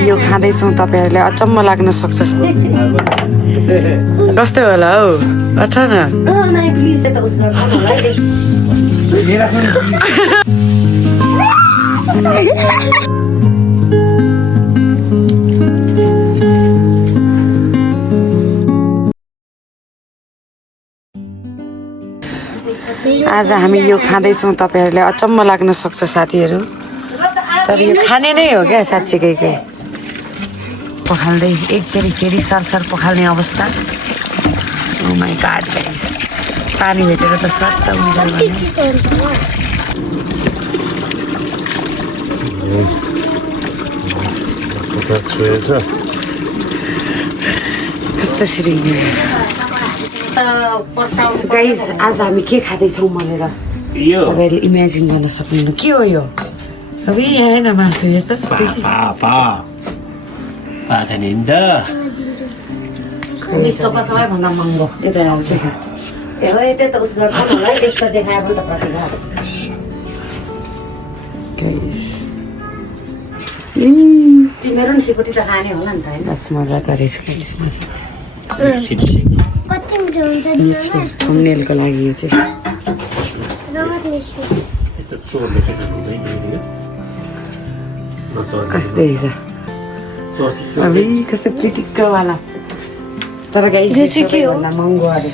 यो खाँदैछौँ तपाईँहरूले अचम्म लाग्न सक्छ कस्तो होला हौ अठ न आज हामी यो खाँदैछौँ तपाईँहरूले अचम्म लाग्न सक्छ साथीहरू तर यो खाने नै हो क्या साँच्चीकै पखाल्दै एकचोटि फेरि सरसर पखाल्ने अवस्था ओ माई गॉड गाइस पानी भेटेर त स्वास्थ्य कस्तो सिरिङ गाइस आज हामी के खाँदैछौँ भनेर तपाईँहरूले इमेजिन गर्न सक्नुहुन्न के हो यो अब यहाँ होइन मासु यो त सबैभन्दा महँगो यता तिमीहरू नि सिकुटी त खाने होला नि त होइन मजा गरेछ थम्बनेलको लागि यो चाहिँ कस्तो रहेछ अबे कस्तो प्रिटिक्कवाला तर गाइस यो चाहिँ के हो भन्दा महँगो अरे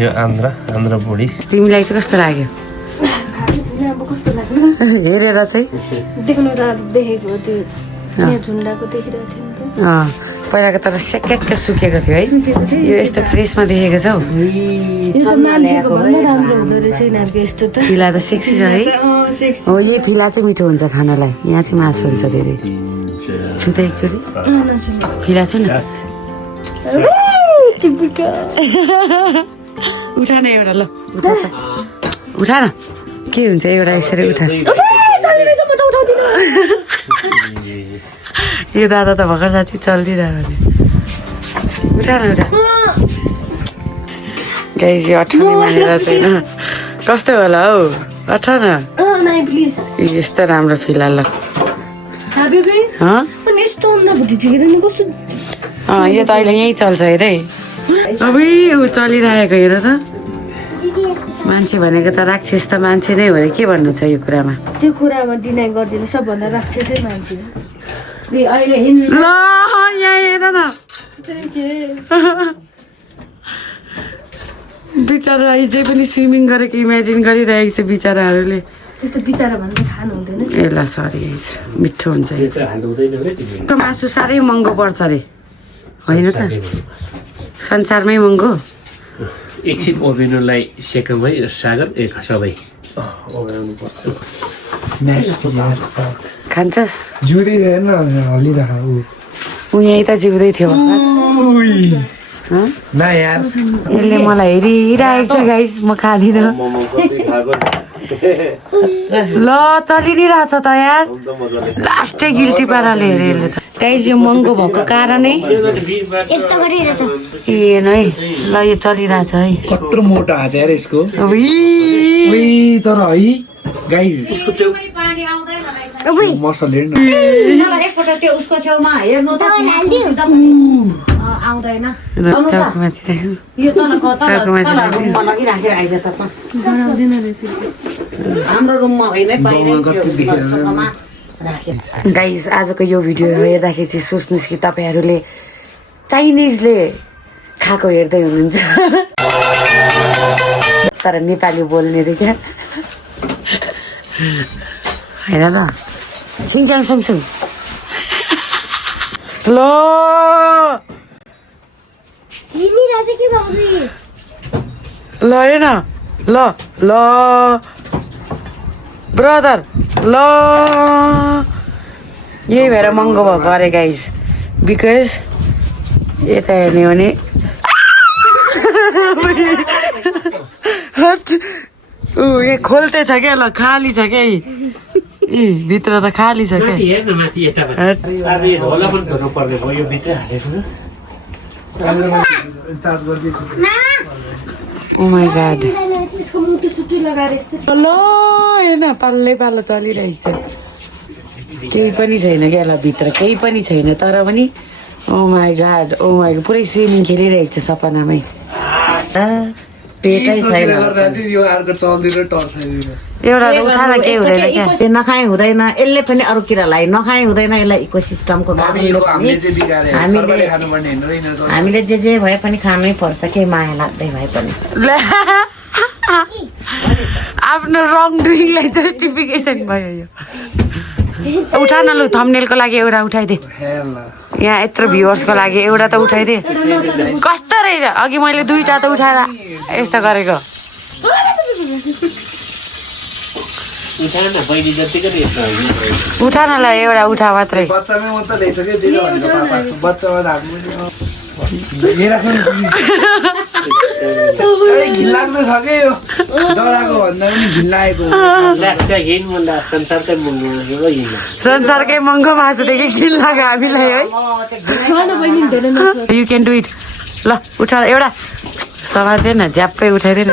यो आन्द्रा बुढी तिमीलाई चाहिँ कस्तो लाग्यो कस्तो लाग्यो हेरेर चाहिँ देख्नु त देखेको त्यो यहाँ झुन्डाको देखिरहेको थियो नि त पहिलाको तर सेकेटका सुकेको थियो है यो यस्तो प्रेसमा देखेको छौ यो त मान्छेको भन्दा राम्रो हुँदो रहेछ यिनीहरूको यस्तो त फिला त सेक्सी छ है हो यही फिला चाहिँ मिठो हुन्छ खानालाई यहाँ चाहिँ मासु हुन्छ धेरै छु त एकचोटि फिला छु न उठा न एउटा ल उठा न के हुन्छ एउटा यसरी उठा यो दादा त भर्खर साथी चल्दिरहेको उठा न उठा गाइस यो अठाउने मानेर छैन कस्तो होला हौ अठ न यस्तो राम्रो फिलहाल यो त अहिले यहीँ चल्छ हेरे अब ऊ चलिरहेको हेर त मान्छे भनेको त राक्षस त मान्छे नै हो रे के भन्नु छ यो कुरामा त्यो कुरामा डिनाइ गरिदिनु सबभन्दा राक्षसै मान्छे ल यहाँ हेर न बिचरा हिजै पनि स्विमिङ गरेको इमेजिन गरिरहेको छ बिचराहरूले त्यस्तो बिचरा भन्दा खानु हुँदैन ए ल सरी मिठो हुन्छ त्यो मासु साह्रै महँगो पर्छ अरे होइन त संसारमै महँगो एकछिन ओभेनलाई सेकम है सागर सबै खान्छस् जिउँदै थिएन हल्लिरह ऊ यहीँ त जिउँदै थियो न यार यसले मलाई हेरिरहेको छ गाइस म खाँदिनँ ल चलि नै रहेछ त यार लास्टै गिल्टी पाराले हेरे यसले त गाइस यो महँगो भएको कारणै हेर्नु है ल यो चलिरहेछ है कत्रो मोटो हात यार यसको अबुई तर है गाइस मसल हेर्नु एकपल्ट त्यो उसको छेउमा हेर्नु त आउँदैन यो रुममा लगिराखेर आइज त हाम्रो रुममा होइन बाहिर गाइस आजको यो भिडियो हेर्दाखेरि चाहिँ सोच्नुहोस् कि तपाईँहरूले चाइनिजले खाएको हेर्दै हुनुहुन्छ तर नेपाली बोल्ने रे क्या होइन त छिङछाङ सुङसुङ ल ल हेर ल ल ब्रदर ल यही भएर महँगो भएको अरे गाइस बिकज यता हेर्ने हो भने ऊ यहाँ खोल्ते छ क्या ल खाली छ क्या भित्र त खाली छ क्या ओ माई गॉड ल हेर्न पाल्लै पालो चलिरहेको छ केही पनि छैन क्या ल भित्र केही पनि छैन तर पनि ओ माई गॉड पुरै स्विमिङ खेलिरहेको छ सपनामै पेटै छैन यो अर्को चल्दिएर टर्साइदिनु एउटा उठाएर केही हुँदैन क्या त्यो नखाए हुँदैन यसले पनि अरू किरालाई नखाए हुँदैन यसलाई इकोसिस्टमको कारणले पनि हामीले जे भए पनि खानै पर्छ के माया लाग्दै भए पनि आफ्नो रङ डुइङलाई जस्टिफिकेसन भयो यो उठा न लु थम्बनेलको लागि एउटा उठाइदे यहाँ यत्रो भ्युवर्सको लागि एउटा त उठाइदे कस्तो रहेछ अघि मैले दुईटा त उठाएर यस्तो गरेको उठा न ल एउटा उठा मात्रै बच्चामै मात्रै ल्याइसक्यो दिदी भनेको पापा बच्चामा घिन लाग्नु छ कि यो डराएको भन्दा पनि घिन लागेको संसारकै महँगो मासुदेखि घिन लाग्यो हामीलाई है यु क्यान डु इट ल उठा एउटा समात्दैन झ्याप्पै उठाइदिएन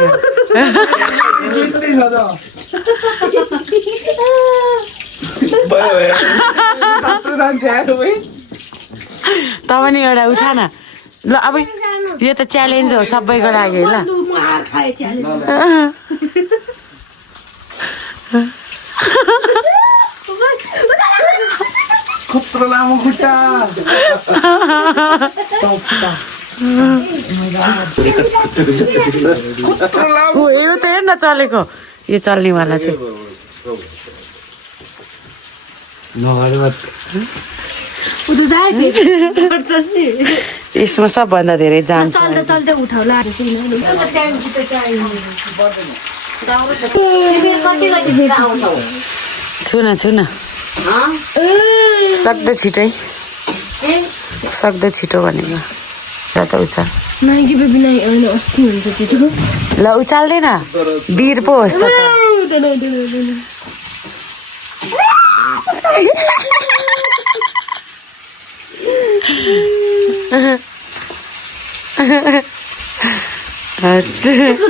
त पनि एउटा उठा न ल अब यो त च्यालेन्ज हो सबैको लागि ल कत्रो लामो खुट्टा यो त हेर्न चलेको यो चल्नेवाला चाहिँ यसमा सबभन्दा धेरै जान्छ छुन सक्दो छिटै छिटो भनेको र त उचाल ल उचाल्दैन वीर पो होस् त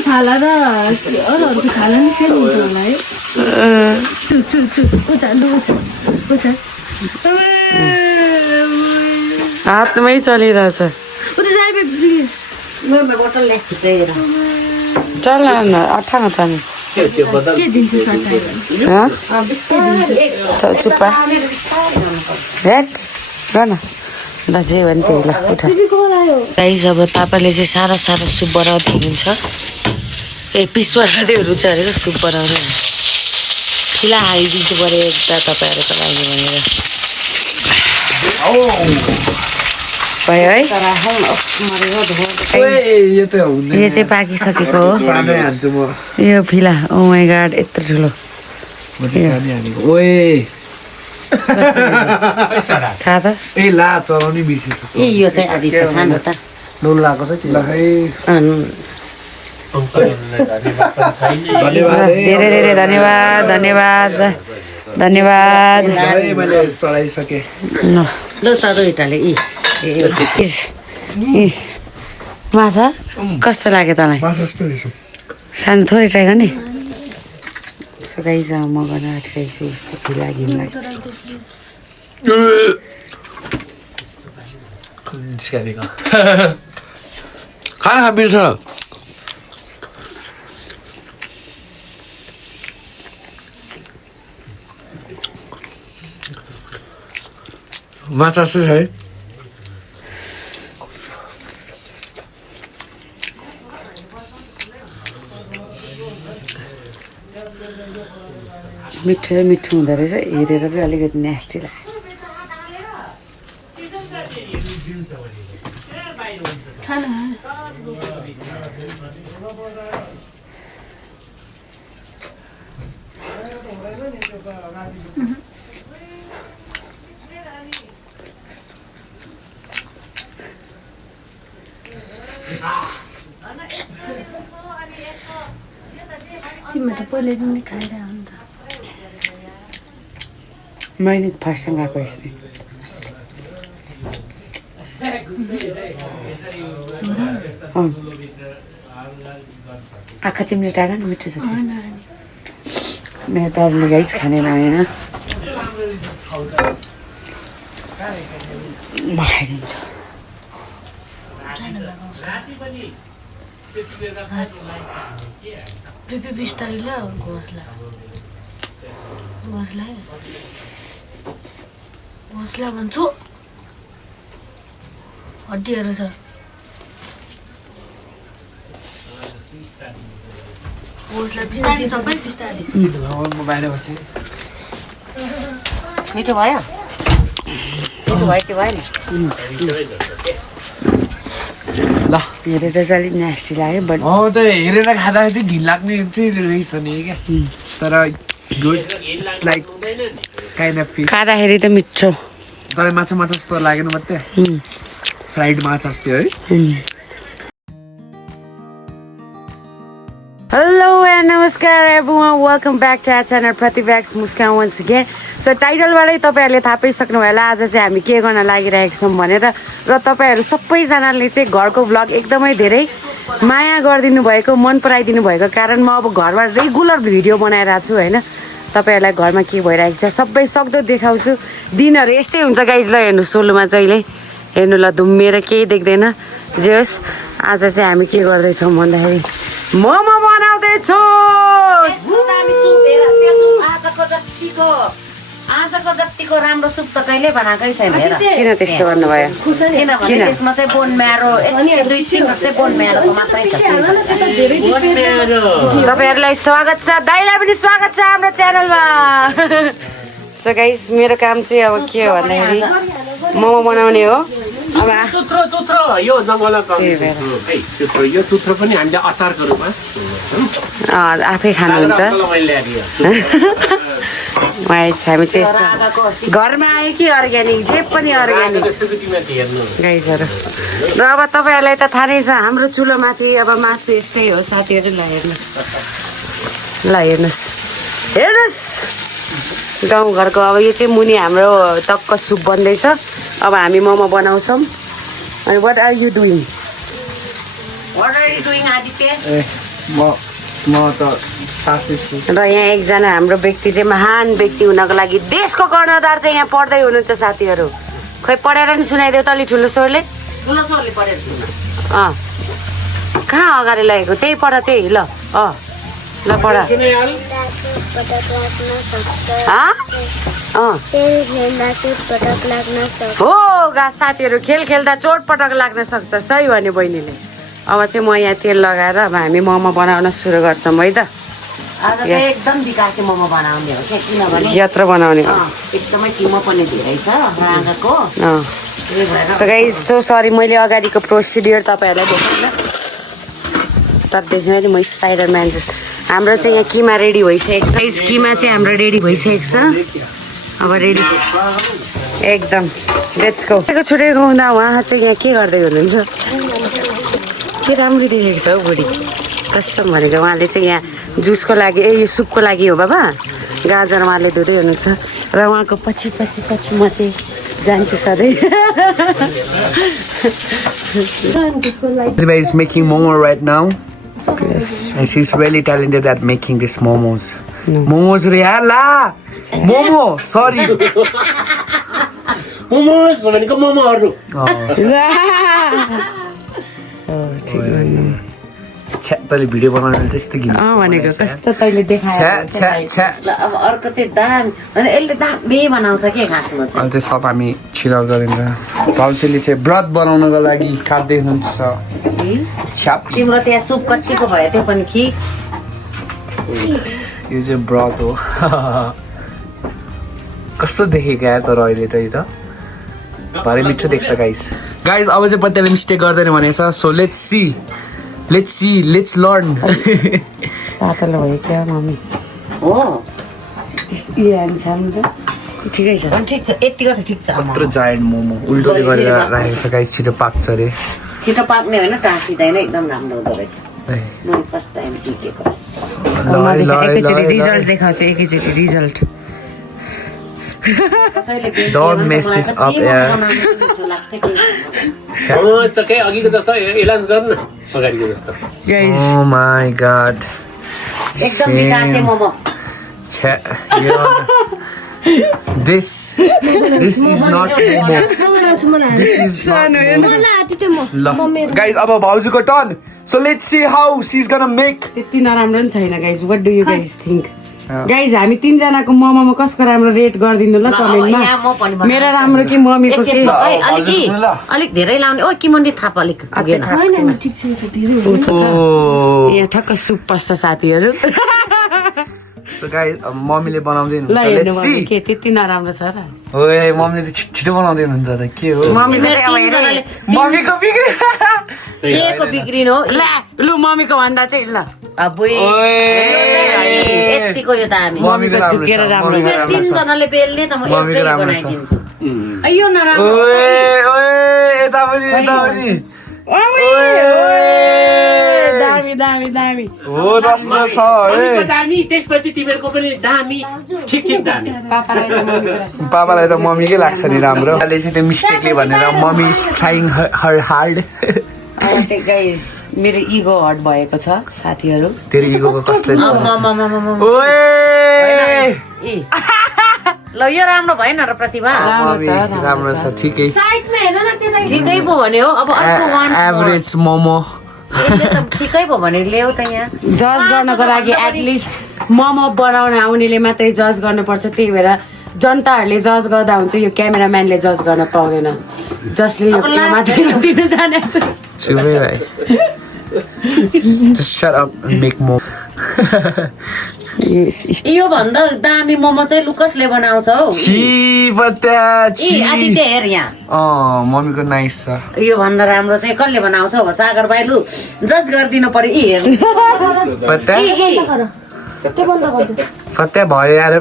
छाला र अरूहरूको छाला नि सेम हुन्छ होला है हातमै चलिरहेछ चल न अठा न तानी चुप्पा हेट गर्न ल जे भने त्यही ल उठा गाइस अब पापाले चाहिँ साह्रो सुप बनाउँदै हुनुहुन्छ ए पिस बनाउँदैहरू छ अरे सुप बनाउँदै खुला हालिदिनु पऱ्यो एउटा तपाईँहरूको लागि भनेर भयो है यो चाहिँ पाकिसकेको हो यो फिला ओ माई गॉड यत्रो ठुलो खा त ए ला चलाउनै बिर्सेछ ए यो चाहिँ आदि त खानु त नुन लगाएको छ कि ल है धेरै धेरै धन्यवाद मैले चढाइसकेँ ल त इटाले माछा कस्तो लाग्यो तँलाई सानो थोरै ट्राई गर्ने गाइस म गर्न आँटिरहेको छु यस्तो फिला घिन लाग्यो खाना बिर्छ माछा चाहिँ है मिठो हुँदो रहेछ हेरेर चाहिँ अलिकति न्यास्टी लाग्यो तिमीहरू त पहिल्यैदेखि खाएर अन्त मैले फर्स्ट टाइम गएको यसरी आँखा चिम्ले टागा नि मिठो छ मेरो प्याजले गाइस खाने होइन म खाइदिन्छु बिस्तारै ल घोसला भन्छु हड्डीहरू छ घोसला बिस्तारै सबै बिस्तारै म बाहिर बसेँ मिठो भयो मिठो भयो कि भएन ल हेरेर चाहिँ अलिक नास्टी लाग्यो बट त हेरेर खाँदाखेरि चाहिँ घिन लाग्ने चाहिँ रहेछ नि क्या तर it's good it's like kind of fish खाँदाखेरि त मिठो तर माछा माछा जस्तो लागेन मात्रै फ्राइड माछा जस्तो है Hello and namaskar everyone, welcome back to our channel Pratibha's Muskan once again. So टाइटलबाटै तपाईँहरूले थाहा पाइसक्नु भयो होला आज चाहिँ हामी के गर्न लागिरहेको छौँ भनेर र तपाईँहरू सबैजनाले चाहिँ घरको भ्लग एकदमै धेरै माया गरिदिनु भएको मन पराइदिनु भएको कारण म अब घरमा रेगुलर भिडियो बनाइरहेको छु होइन तपाईँहरूलाई घरमा के भइरहेको छ सबै सक्दो देखाउँछु दिनहरू यस्तै हुन्छ गाइज ल हेर्नु सोलोमा चाहिँ हेर्नु ल धुम्मिएर केही देख्दैन जे होस् आज चाहिँ हामी के गर्दैछौँ भन्दाखेरि मोमो बनाउँदैछु आजको जतिको राम्रो सुप त कहिले बनाएकै छैन हेर किन त्यस्तो गर्नुभयो किनभने त्यसमा चाहिँ बोन म्यारो दुई तिन चाहिँ बोन म्यारोको मात्रै छ तपाईँहरूलाई स्वागत छ दाइलाई पनि स्वागत छ हाम्रो च्यानलमा सो गाइस मेरो काम चाहिँ अब के हो भन्दाखेरि मोमो बनाउने हो अब चुत्रो यो जङ्गलमा पाउने चुत्रो है चुत्रो यो चुत्रो पनि हामीले अचारको रूपमा आफै खानुहुन्छ हामी चाहिँ यस्तो घरमा आयो कि अर्ग्यानिक जे पनि अर्ग्यानिक गाइसहरू र अब तपाईँहरूलाई त थाहा नै छ हाम्रो चुलोमाथि अब मासु यस्तै हो साथीहरू ल हेर्नु ल हेर्नुहोस् गाउँघरको अब यो चाहिँ मुनि हाम्रो टक्क सुप बन्दैछ अब हामी मोमो बनाउँछौँ अनि what are you doing Aditya म त ताप्दैछु र यहाँ एकजना हाम्रो व्यक्ति चाहिँ महान व्यक्ति हुनको लागि देशको कर्णधार चाहिँ यहाँ पढ्दै हुनुहुन्छ साथीहरू खोइ पढेर नि सुनाइदियो त अलि ठुलो स्वरले कहाँ अगाडि लगेको त्यही पढ त्यही ल ल पढ हो साथीहरू खेल खेल्दा चोटपटक लाग्न सक्छ सही भन्यो बहिनीले अब चाहिँ म यहाँ तेल लगाएर अब हामी मोमो बनाउन सुरु गर्छौँ है त एकदम विकासे मोमो बनाउने हो क्या किनभने यत्र बनाउने हो एकदमै किमो पनि धेरै छ राँगाको सो गाइस सो सरी मैले अगाडिको प्रोसिडियर तपाईँहरूलाई देखाउन तर देख्नु नि म स्पाइडरम्यान जस्तो हाम्रो चाहिँ यहाँ किमा रेडी भइसकेको छ किमा चाहिँ हाम्रो रेडी भइसकेको छ अब रेडी एकदम लेट्स गो छुटेको हुँदा उहाँ चाहिँ यहाँ के गर्दै हुनुहुन्छ के राम्रो देखेको छ हौ बुढी कसम भनेको उहाँले चाहिँ यहाँ जुसको लागि यो सुपको लागि हो बाबा गाजर उहाँले धुँदै हुनुहुन्छ र उहाँको पछि म चाहिँ जान्छु सधैँ Everybody is making momo right now. Yes. And she's really talented at making these momos. Momos re yaar la. Momo, sorry. Momos भनेको मोमोहरू तैँले भिडियो बनाउनु चाहिँ यस्तो घिन भनेको कस्तो तैँले देखाएर अब अर्को चाहिँ दाम अनि यसले दामी बनाउँछ के खासमा चाहिँ अहिले चाहिँ सब हामी छिलर गरिन्छ भाउजूले चाहिँ व्रत बनाउनको लागि काट्दै हुनुहुन्छ तिम्रो त्यहाँ सुप कच्चीको भयो त्यो पनि खिच यो चाहिँ व्रत हो कस्तो देखेको यार तर अहिले त यो त भरे मिठो देख्छ गाइस अब चाहिँ पत्याले मिस्टेक गर्दैन भनेछ so let's see let's learn तातोले भयो क्या मम्मी हो ठिकै छ ठिक छ यतिको त ठिक छ यत्रो जायन्ट मोमो उल्टोले गरेर राखेको छ गाइस छिटो पाक्छ अरे छिटो पाक्ने होइन टाँसिँदैन एकदम राम्रो हुँदो रहेछ मैले फर्स्ट टाइम सिकेको एकैचोटि रिजल्ट देखाउँछु एकैचोटि result Don't mess this up, yeah. Momos चाहिँ अघिको जस्तो इलाज गर्नु अगाडिको जस्तो Oh my god. एकदम विकासे momo This is not momo. This is not momo. ल गाइस अब भाउजूको turn so let's see how she is gonna make त्यति नराम्रो पनि छैन guys what do you guys think guys हामी तीनजनाको मोमोमा कसको राम्रो रेट गरिदिनु ल यहाँ म पनि कमेन्टमा भन्छु। मेरो राम्रो कि मम्मीको एकछिन, के है, अलिक धेरै लाउने ओ कि मन्दिर थाप अलिक पुगेन यहाँ ठक्क सुप पस्छ साथीहरू सो गाइस मम्मीले बनाउँदै ल हुनुहुन्छ हेर्नु लेट्स सी के त्यति नराम्रो छ र ओए मम्मीले त छिटो बनाउँदै हुनुहुन्छ त के हो मम्मीको चाहिँ अब हेर मम्मीको बिग्रे के को बिग्रिनु हो ल लु मम्मीको भन्दा चाहिँ ल अबुई यतिको यो त हामी मम्मीको राम्रो झुकेर छ राम्रो मम्मीको राम्रो छ तीनजनाले बेल्ने त म मम्मीको एउटै राम्रो छ। बनाइदिन्छु यो नराम्रो ओए ओए यता पनि दामी दामी दामी हो रस्ता छ मम्मीको है दामी त्यसपछि तिमीहरूको पनि दामी ठिक दामी पापालाई त मम्मीको राख्छ। पापालाई त मम्मीकै लाग्छ नि राम्रो अहिले चाहिँ त्यो मिस्टेकले भनेर mummy is trying her hard अब चाहिँ गाइज मेरो इगो हट भएको छ साथीहरू तेरो इगोको कसले आमामामामामा। ओए ए। ल यो राम्रो भएन र प्रतिभा मम्मी राम्रो छ ठिकै ठिकै पो भने हो अब अर्को वान एभरेज मोमो यसले त ठिकै पो भने ल्याऊ त यहाँ जज गर्नको लागि एटलिस्ट मोमो बनाउन आउनेले मात्रै जज गर्नुपर्छ त्यही भएर जनताहरूले जज गर्दा हुन्छ यो क्यामेराम्यानले जज गर्न पाउँदैन जसले यो माथि दिनु जानेछ चुपै भाइ just shut up and make more यो भन्दा दामी मोमो चाहिँ लुकसले बनाउँछ हौ छि बत्ता छि आदित्य हेर यहाँ मम्मीको नाइस छ यो भन्दा राम्रो चाहिँ कसले बनाउँछ हो सागर भाइ लु जज गरिदिनु पर्यो हेर बत्ता कतै भयो यार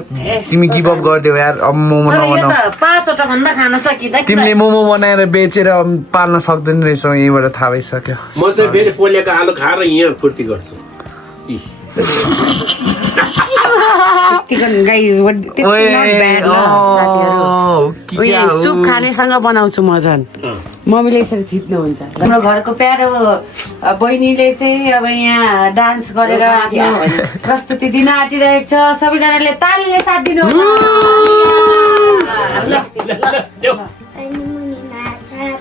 तिमी गिभ अप गरिदेऊ यार अब मोमो तर यो नबनाऊ त 5 वटा भन्दा खान सकिँदैन तिमीले मोमो बनाएर बेचेर पाल्न सक्दैन रहेछौ यहीँबाट थाहा भइसक्यो म चाहिँ फेरि पोलेको आलु खाएर यहाँ फुर्ती गर्छु इ। गाइज सुप खानेसँग बनाउँछु म झन् मम्मीले यसरी थिच्नुहुन्छ हाम्रो घरको प्यारो बहिनीले चाहिँ अब यहाँ डान्स गरेर आफ्नो प्रस्तुति दिन आँटिरहेको छ सबैजनाले तालीले साथ दिनु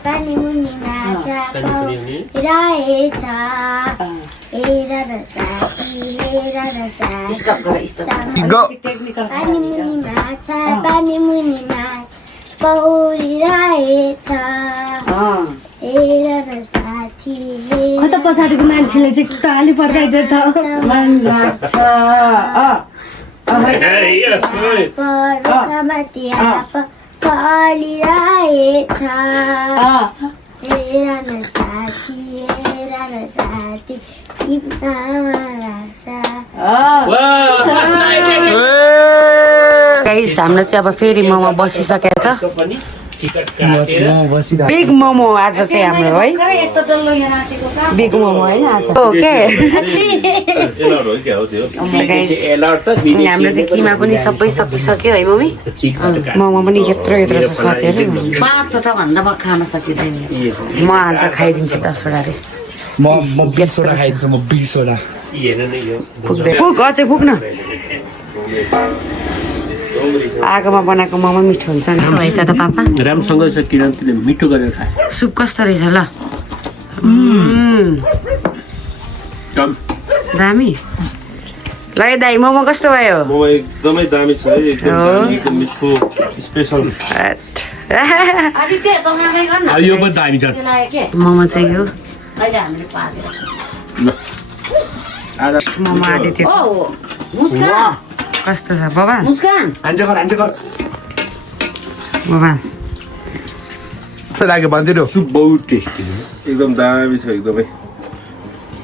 पानी मुनि नाचा रहेछ हेर न साथी हेर न साथी स्टप गर स्टप गो पानी मुनि नाचा पानी मुनि नाच पौडिरहेछ हेर न साथी कता पछाडिको मान्छेले चाहिँ ताली पड्काइदियो त मन लाग्छ परुकामा त्यहाँ फलिरहेछ हेर न साथी गाइस हाम्रो चाहिँ अब फेरि मोमो बसिसकेको छ पनि टिकट काटेर बिग मोमो आज चाहिँ हाम्रो है खै यस्तो डल्लो यहाँ राखेको का बिग मोमो होइन आज ओके एलर्ट छ हाम्रो चाहिँ किमा पनि सबै सकिसक्यो है मम्मी मोमो पनि यत्रो यत्रो छ साथीहरू 5 वटा भन्दा म खान सकिँदैन म आज खाइदिन्छु 10 वटा रे म 20 वटा खाइदिन्छु म 20 वटा पुग अझै पुग्न आगोमा बनाएको मोमो मिठो हुन्छ नि भएछ त पापा राम्रोसँग छ किन मिठो गरेर खाए सुप कस्तो रहेछ ल दामी ल है दाइ मोमो कस्तो भयो मोमो एकदमै दामी छ है एकदम मिठो स्पेशल आदित्य त खाँदै गर्न यो पनि दामी छ लाग्यो के मोमो चाहिँ यो अहिले हामीले पालेर मोमो आदित्य ओ मुस्कान कस्तो छ बाबा मुस्कान हान्छ गर बाबा कस्तो लाग्यो भनिदिनु सुप बहुत टेस्टी एकदम दामी छ एकदमै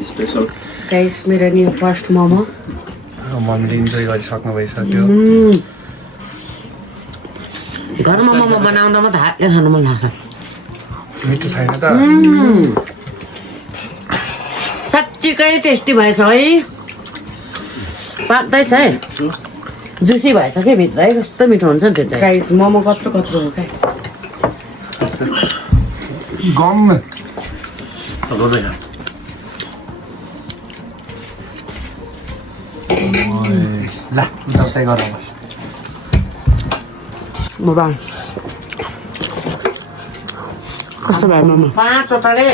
स्पेशल गाइस मेरो नि फर्स्ट मोमो मम्मीले इन्जोय गरिसक्नु भइसक्यो घरमा मोमो बनाउँदा म त हातले खानु मन लाग्छ मिठो छैन त साँच्चीकै टेस्टी भएछ है पाक्दैछ है जुसी भएछ के भित्र है कस्तो मिठो हुन्छ नि त्यो चाहिँ गाइस मोमो कत्रो कत्रो हो क्या गम ल दसैँ गर मोबा कस्तो भयो मामा 5वटाले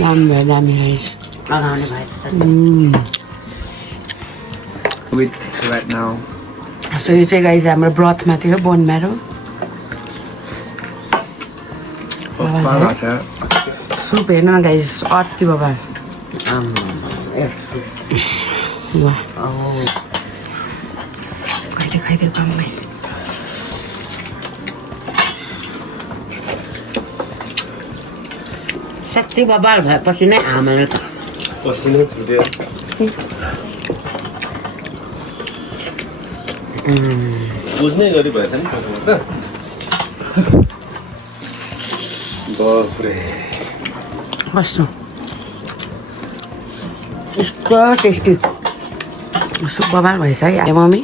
दामी भयो दामी राइस लगाउने भएछ sir With right now. So यो चाहिँ गाइज हाम्रो ब्रथमा थियो बोन म्यारो सुप हेर्नु न गाइज अति बाबा खाइदियो कममै साँच्चै बबाल भएपछि नै आमाले त पसिना छुट्यो बुझ्नै गरी भएछ नि कसमा त बाफ्रे कस्तो यस्तो टेस्टी सुप बबाल भएछ है मम्मी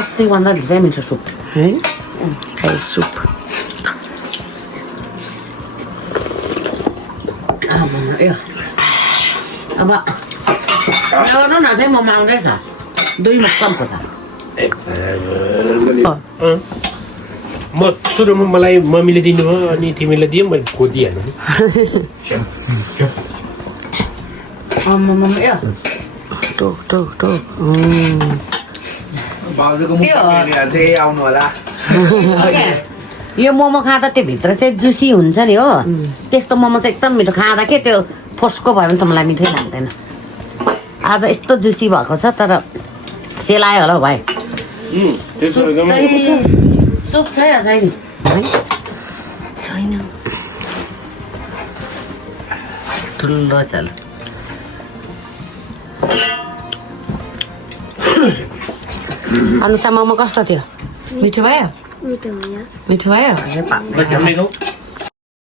अस्तिभन्दा धेरै मिठो सुप है खाइ सुप अब ल्याउनु न चाहिँ मोमो आउँदैछ 2 मुख कमको छ म सुरुमा मलाई मम्मीले दिनुभयो अनि तिमीले दियो मैले खोदिहाल्नु नि टोक टोक टोक बाउजूको मुखमा चाहिँ आउनु होला यो मोमो खाँदा त्यो भित्र चाहिँ जुसी हुन्छ नि हो त्यस्तो मोमो चाहिँ एकदम मिठो खाँदा के त्यो फस्को भयो भने त मलाई मिठै लाग्दैन आज यस्तो जुसी भएको छ तर सेलायो होला हौ भाइ सुप छ या छैन छैन ठुलो चल अनुसा मोमो कस्तो थियो मिठो भयो मिठो भयो मिठो भयो खाऊ